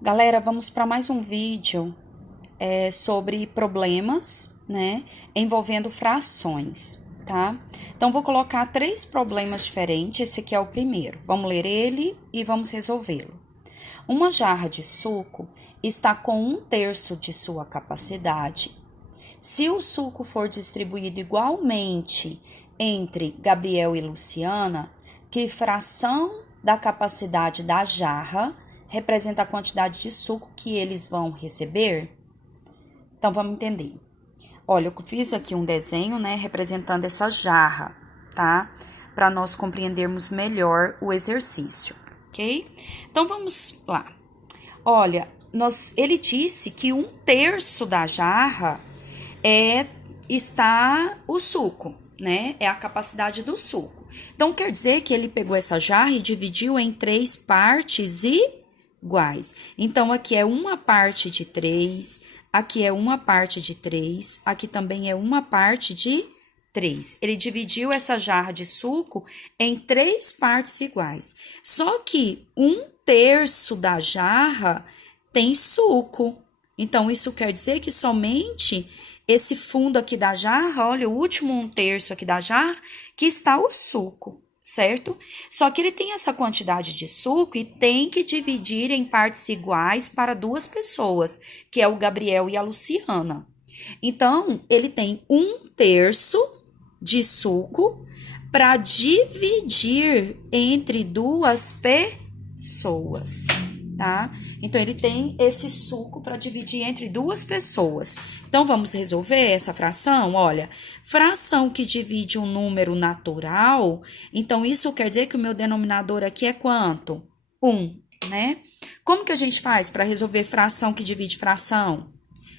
Galera, vamos para mais um vídeo sobre problemas, né, envolvendo frações, tá? Então, vou colocar 3 problemas diferentes, esse aqui é o primeiro. Vamos ler ele e vamos resolvê-lo. Uma jarra de suco está com 1/3 de sua capacidade. Se o suco for distribuído igualmente entre Gabriel e Luciana, que fração da capacidade da jarra representa a quantidade de suco que eles vão receber? Então, vamos entender. Olha, eu fiz aqui um desenho, né, representando essa jarra, tá? Para nós compreendermos melhor o exercício, ok? Então, vamos lá. Olha, ele disse que 1/3 da jarra está o suco, né? É a capacidade do suco. Então, quer dizer que ele pegou essa jarra e dividiu em 3 partes iguais. Então, aqui é uma parte de 3, aqui é uma parte de 3, aqui também é uma parte de 3. Ele dividiu essa jarra de suco em 3 partes iguais. Só que 1/3 da jarra tem suco. Então, isso quer dizer que somente esse fundo aqui da jarra, olha, o último 1/3 aqui da jarra, que está o suco, certo? Só que ele tem essa quantidade de suco e tem que dividir em partes iguais para 2 pessoas, que é o Gabriel e a Luciana. Então, ele tem 1/3 de suco para dividir entre 2 pessoas, tá? Então, ele tem esse suco para dividir entre 2 pessoas. Então, vamos resolver essa fração? Olha, fração que divide um número natural, então isso quer dizer que o meu denominador aqui é quanto? 1, né? Como que a gente faz para resolver fração que divide fração?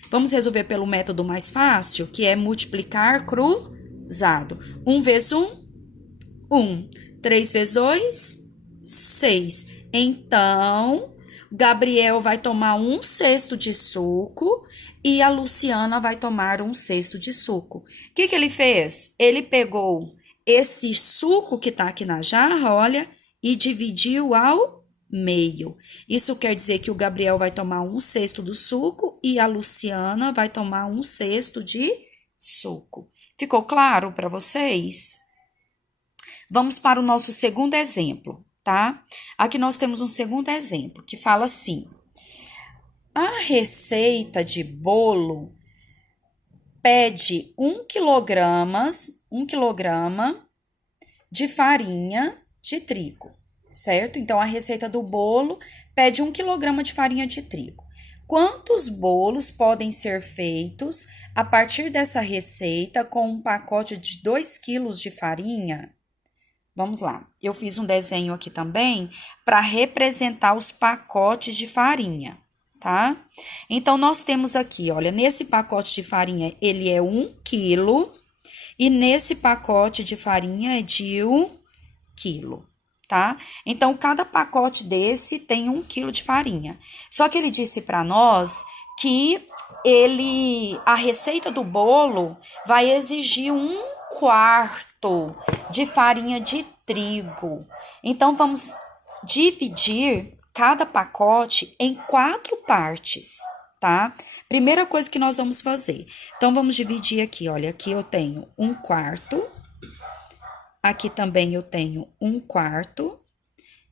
Vamos resolver pelo método mais fácil, que é multiplicar cruzado. 1 vezes 1, 1. 3 vezes 2, 6. Então, Gabriel vai tomar 1/6 de suco e a Luciana vai tomar 1/6 de suco. O que ele fez? Ele pegou esse suco que tá aqui na jarra, olha, e dividiu ao meio. Isso quer dizer que o Gabriel vai tomar 1/6 do suco e a Luciana vai tomar 1/6 de suco. Ficou claro para vocês? Vamos para o nosso segundo exemplo, tá? Aqui nós temos um segundo exemplo que fala assim: a receita de bolo pede 1 quilograma de farinha de trigo, certo? Então, a receita do bolo pede 1 quilograma de farinha de trigo. Quantos bolos podem ser feitos a partir dessa receita com um pacote de 2 quilos de farinha? Vamos lá, eu fiz um desenho aqui também para representar os pacotes de farinha, tá? Então, nós temos aqui, olha, nesse pacote de farinha, ele é 1 quilo, e nesse pacote de farinha é de 1 quilo, tá? Então, cada pacote desse tem 1 quilo de farinha. Só que ele disse para nós que a receita do bolo vai exigir 1/4 de farinha de trigo. Então, vamos dividir cada pacote em 4 partes, tá? Primeira coisa que nós vamos fazer. Então, vamos dividir aqui, olha, aqui eu tenho 1/4, aqui também eu tenho 1/4,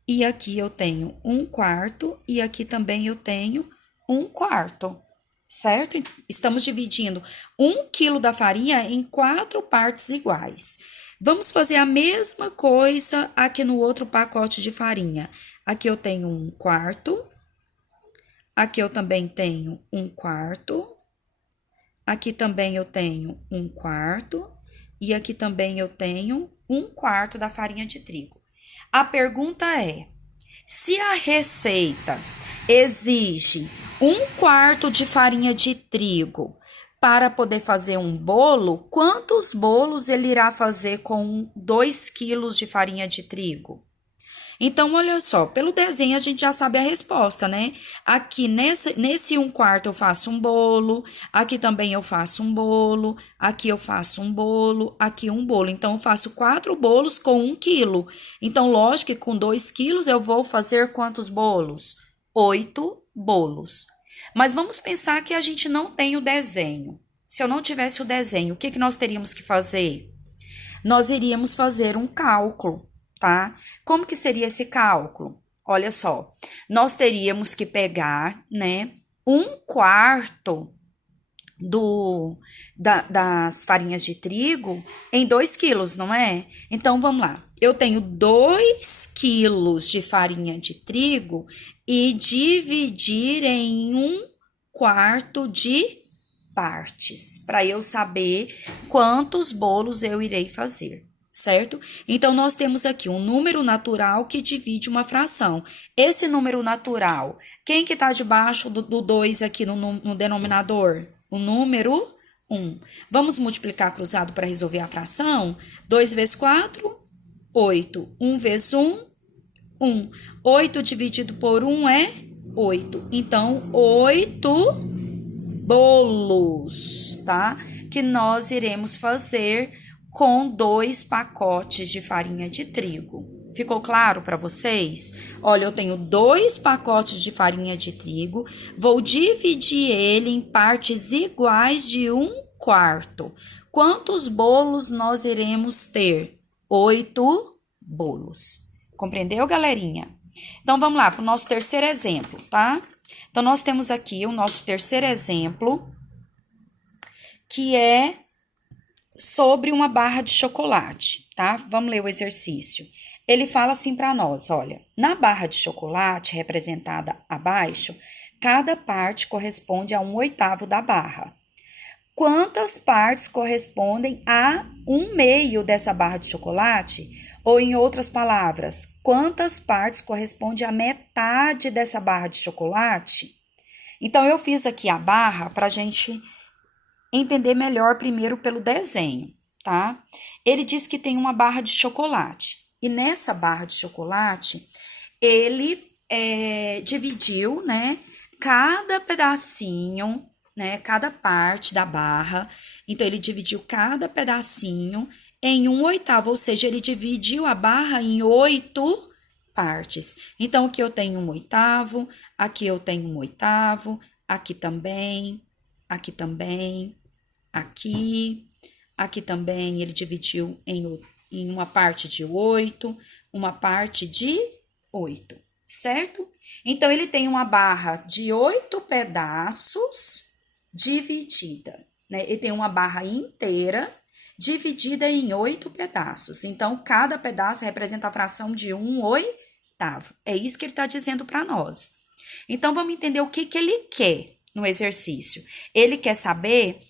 e aqui eu tenho 1/4, e aqui também eu tenho 1/4. Certo? Estamos dividindo 1 quilo da farinha em 4 partes iguais. Vamos fazer a mesma coisa aqui no outro pacote de farinha. Aqui eu tenho 1/4, aqui eu também tenho 1/4, aqui também eu tenho 1/4 e aqui também eu tenho 1/4 da farinha de trigo. A pergunta é: se a receita exige 1/4 de farinha de trigo para poder fazer um bolo, quantos bolos ele irá fazer com 2 quilos de farinha de trigo? Então, olha só, pelo desenho a gente já sabe a resposta, né? Aqui nesse 1/4 eu faço um bolo, aqui também eu faço um bolo, aqui eu faço um bolo, aqui um bolo. Então, eu faço 4 bolos com 1 quilo. Então, lógico que com 2 quilos eu vou fazer quantos bolos? 8 bolos. Mas vamos pensar que a gente não tem o desenho. Se eu não tivesse o desenho, o que que nós teríamos que fazer? Nós iríamos fazer um cálculo, tá? Como que seria esse cálculo? Olha só, nós teríamos que pegar, né, 1/4 das farinhas de trigo em 2 quilos, não é? Então, vamos lá. Eu tenho 2 quilos de farinha de trigo e dividir em 1/4 de partes, para eu saber quantos bolos eu irei fazer, certo? Então, nós temos aqui um número natural que divide uma fração. Esse número natural, quem que está debaixo do 2 aqui no denominador? O número 1. Vamos multiplicar cruzado para resolver a fração? 2 vezes 4, 8. 1 vezes 1, 1. 8 dividido por 1 é 8. Então, 8 bolos, tá? Que nós iremos fazer com 2 pacotes de farinha de trigo. Ficou claro para vocês? Olha, eu tenho 2 pacotes de farinha de trigo, vou dividir ele em partes iguais de 1/4. Quantos bolos nós iremos ter? 8 bolos. Compreendeu, galerinha? Então, vamos lá para o nosso terceiro exemplo, tá? Então, nós temos aqui o nosso terceiro exemplo, que é sobre uma barra de chocolate, tá? Vamos ler o exercício. Ele fala assim para nós, olha, na barra de chocolate representada abaixo, cada parte corresponde a 1/8 da barra. Quantas partes correspondem a 1/2 dessa barra de chocolate? Ou, em outras palavras, quantas partes corresponde à metade dessa barra de chocolate? Então, eu fiz aqui a barra para a gente entender melhor primeiro pelo desenho, tá? Ele diz que tem uma barra de chocolate. E nessa barra de chocolate, ele dividiu, né, cada pedacinho, né, cada parte da barra. Então, ele dividiu cada pedacinho em 1/8, ou seja, ele dividiu a barra em 8 partes. Então, aqui eu tenho 1/8, aqui eu tenho 1/8, aqui também, aqui também, aqui também ele dividiu em uma parte de 8, uma parte de 8, certo? Então, ele tem uma barra de 8 pedaços dividida, né? Ele tem uma barra inteira dividida em 8 pedaços. Então, cada pedaço representa a fração de 1/8. É isso que ele está dizendo para nós. Então, vamos entender o que ele quer no exercício. Ele quer saber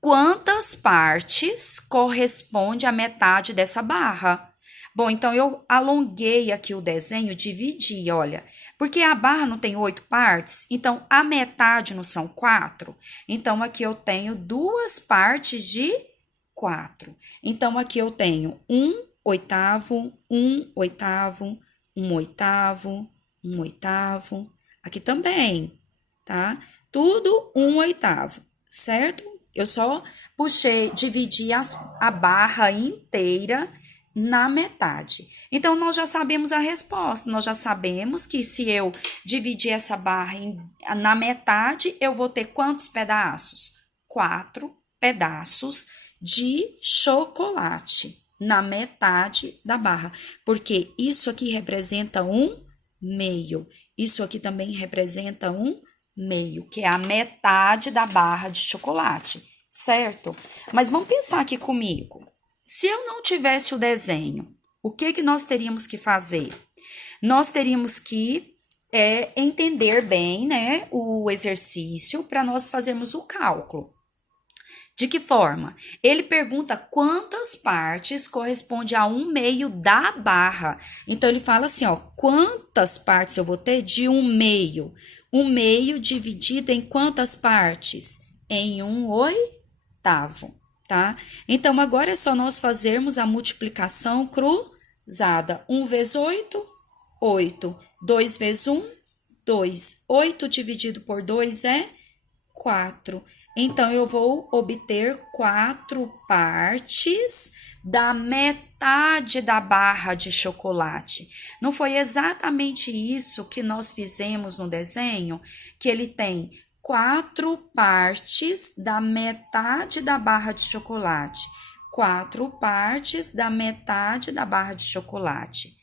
quantas partes corresponde à metade dessa barra. Bom, então eu alonguei aqui o desenho, dividi, olha, porque a barra não tem 8 partes, então a metade não são 4. Então, aqui eu tenho 2 partes de 4. Então, aqui eu tenho 1/8, 1/8, 1/8, 1/8, aqui também, tá? Tudo 1/8, certo? Eu só puxei, dividi a barra inteira na metade. Então, nós já sabemos a resposta. Nós já sabemos que se eu dividir essa barra na metade, eu vou ter quantos pedaços? 4 pedaços de chocolate na metade da barra. Porque isso aqui representa 1/2. Isso aqui também representa 1/2, que é a metade da barra de chocolate, certo? Mas vamos pensar aqui comigo. Se eu não tivesse o desenho, o que nós teríamos que fazer? Nós teríamos que entender bem, né, o exercício para nós fazermos o cálculo. De que forma? Ele pergunta quantas partes corresponde a 1/2 da barra. Então, ele fala assim, ó, quantas partes eu vou ter de 1/2? 1/2 dividido em quantas partes? Em 1/8, tá? Então, agora é só nós fazermos a multiplicação cruzada. 1 vezes 8, 8. 2 vezes 1, 2. 8 dividido por 2 é 4. Então, eu vou obter 4 partes da metade da barra de chocolate. Não foi exatamente isso que nós fizemos no desenho? Que ele tem 4 partes da metade da barra de chocolate. 4 partes da metade da barra de chocolate.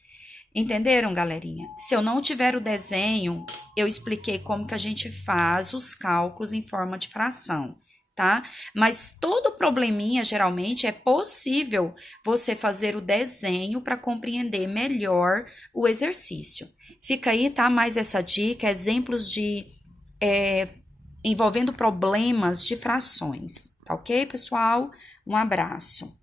Entenderam, galerinha? Se eu não tiver o desenho, eu expliquei como que a gente faz os cálculos em forma de fração, tá? Mas todo probleminha, geralmente, é possível você fazer o desenho para compreender melhor o exercício. Fica aí, tá? Mais essa dica, exemplos de envolvendo problemas de frações, tá ok, pessoal? Um abraço.